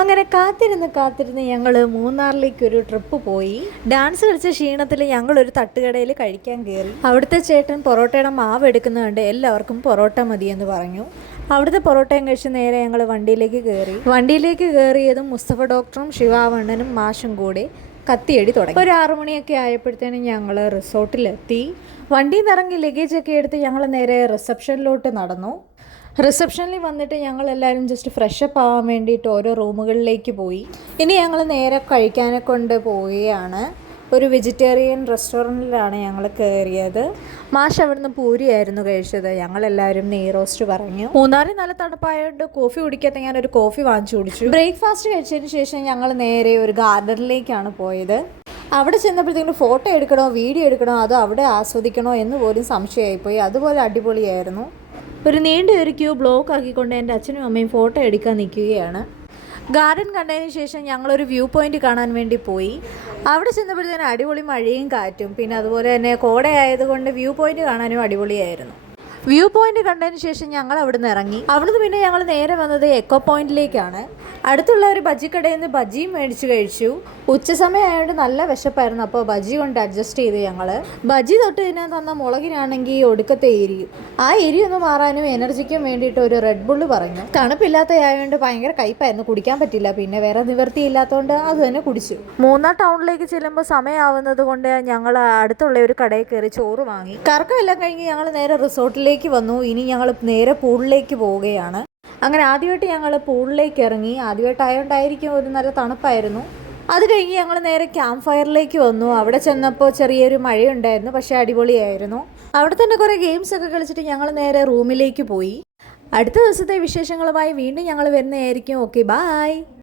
അങ്ങനെ കാത്തിരുന്ന് ഞങ്ങൾ മൂന്നാറിലേക്ക് ഒരു ട്രിപ്പ് പോയി. ഡാൻസ് കളിച്ച ക്ഷീണത്തിൽ ഞങ്ങളൊരു തട്ടുകടയിൽ കഴിക്കാൻ കയറി. അവിടുത്തെ ചേട്ടൻ പൊറോട്ടയുടെ മാവ് എടുക്കുന്നത് കണ്ട് എല്ലാവർക്കും പൊറോട്ട മതിയെന്ന് പറഞ്ഞു. അവിടുത്തെ പൊറോട്ടയും കഴിച്ച് നേരെ ഞങ്ങൾ വണ്ടിയിലേക്ക് കയറിയതും മുസ്തഫ ഡോക്ടറും ശിവാവണ്ണനും മാഷും കൂടെ കത്തിയടി തുടങ്ങി. ഒരു 6 മണിയൊക്കെ ആയപ്പോഴത്തേനും ഞങ്ങൾ റിസോർട്ടിലെത്തി. വണ്ടിയിൽ നിന്ന് ഇറങ്ങി ലഗേജൊക്കെ എടുത്ത് ഞങ്ങൾ നേരെ റിസപ്ഷനിലോട്ട് നടന്നു. റിസപ്ഷനിൽ വന്നിട്ട് ഞങ്ങളെല്ലാവരും ജസ്റ്റ് ഫ്രഷപ്പ് ആവാൻ വേണ്ടിയിട്ട് ഓരോ റൂമുകളിലേക്ക് പോയി. ഇനി ഞങ്ങൾ നേരെ കഴിക്കാനെ കൊണ്ട് പോവുകയാണ്. ഒരു വെജിറ്റേറിയൻ റെസ്റ്റോറൻറ്റിലാണ് ഞങ്ങൾ കയറിയത്. മാഷ് അവിടുന്ന് പൂരിയായിരുന്നു കഴിച്ചത്. ഞങ്ങളെല്ലാവരും നെയ് റോസ്റ്റ് പറഞ്ഞു. മൂന്നാറിൽ നല്ല തണുപ്പായതുകൊണ്ട് കോഫി കുടിക്കാത്ത ഞാനൊരു കോഫി വാങ്ങിച്ചു കുടിച്ചു. ബ്രേക്ക്ഫാസ്റ്റ് കഴിച്ചതിന് ശേഷം ഞങ്ങൾ നേരെ ഒരു ഗാർഡനിലേക്കാണ് പോയത്. അവിടെ ചെന്നപ്പോഴത്തേക്കും ഫോട്ടോ എടുക്കണോ വീഡിയോ എടുക്കണോ അതോ അവിടെ ആസ്വദിക്കണോ എന്ന് പോലും സംശയമായിപ്പോയി. അതുപോലെ അടിപൊളിയായിരുന്നു. ഒരു നീണ്ട ക്യൂ ബ്ലോക്ക് ആക്കിക്കൊണ്ട് എൻ്റെ അച്ഛനും അമ്മയും ഫോട്ടോ എടുക്കാൻ നിൽക്കുകയാണ്. ഗാർഡൻ കണ്ടതിന് ശേഷം ഞങ്ങളൊരു വ്യൂ പോയിന്റ് കാണാൻ വേണ്ടി പോയി. അവിടെ ചെന്നപ്പോഴത്തേനും അടിപൊളി മഴയും കാറ്റും, പിന്നെ അതുപോലെ തന്നെ കോടയായതുകൊണ്ട് വ്യൂ പോയിന്റ് കാണാനും അടിപൊളിയായിരുന്നു. വ്യൂ പോയിന്റ് കണ്ടതിന് ശേഷം ഞങ്ങൾ അവിടുന്ന് ഇറങ്ങി. അവിടുന്ന് പിന്നെ ഞങ്ങൾ നേരെ വന്നത് എക്കോ പോയിന്റിലേക്കാണ്. അടുത്തുള്ള ഒരു ബജ്ജിക്കടയിൽ നിന്ന് ബജ്ജിയും മേടിച്ച് കഴിച്ചു. ഉച്ച സമയമായതുകൊണ്ട് നല്ല വിശപ്പായിരുന്നു. അപ്പോൾ ബജ്ജി കൊണ്ട് അഡ്ജസ്റ്റ് ചെയ്ത് ഞങ്ങൾ ബജ്ജി തൊട്ട് തിന്നാൻ തന്ന മുളകിനാണെങ്കിൽ ഒടുക്കത്തെ എരിയും. ആ എരിയൊന്ന് മാറാനും എനർജിക്കും വേണ്ടിയിട്ട് ഒരു റെഡ് ബുള്ള് പറഞ്ഞു. തണുപ്പില്ലാത്തതായതുകൊണ്ട് ഭയങ്കര കയ്പായിരുന്നു, കുടിക്കാൻ പറ്റില്ല. പിന്നെ വേറെ നിവൃത്തിയില്ലാത്തതുകൊണ്ട് അത് തന്നെ കുടിച്ചു. മൂന്നാർ ടൗണിലേക്ക് ചെല്ലുമ്പോൾ സമയമാവുന്നത് കൊണ്ട് ഞങ്ങൾ അടുത്തുള്ള ഒരു കടയിൽ കയറി ചോറ് വാങ്ങി. കറക്കമെല്ലാം കഴിഞ്ഞ് ഞങ്ങൾ നേരെ റിസോർട്ടിലേക്ക് വന്നു. ഇനി ഞങ്ങൾ നേരെ പൂളിലേക്ക് പോവുകയാണ്. അങ്ങനെ ആദ്യമായിട്ട് ഞങ്ങൾ പൂളിലേക്ക് ഇറങ്ങി. ആദ്യമായിട്ടായതുകൊണ്ടായിരിക്കും ഒരു നല്ല തണുപ്പായിരുന്നു. അത് കഴിഞ്ഞ് ഞങ്ങൾ നേരെ ക്യാമ്പ് ഫയറിലേക്ക് വന്നു. അവിടെ ചെന്നപ്പോൾ ചെറിയൊരു മഴയുണ്ടായിരുന്നു, പക്ഷേ അടിപൊളിയായിരുന്നു. അവിടെ തന്നെ കുറേ ഗെയിംസ് ഒക്കെ കളിച്ചിട്ട് ഞങ്ങൾ നേരെ റൂമിലേക്ക് പോയി. അടുത്ത ദിവസത്തെ വിശേഷങ്ങളുമായി വീണ്ടും ഞങ്ങൾ വരുന്നതായിരിക്കും. Okay, bye.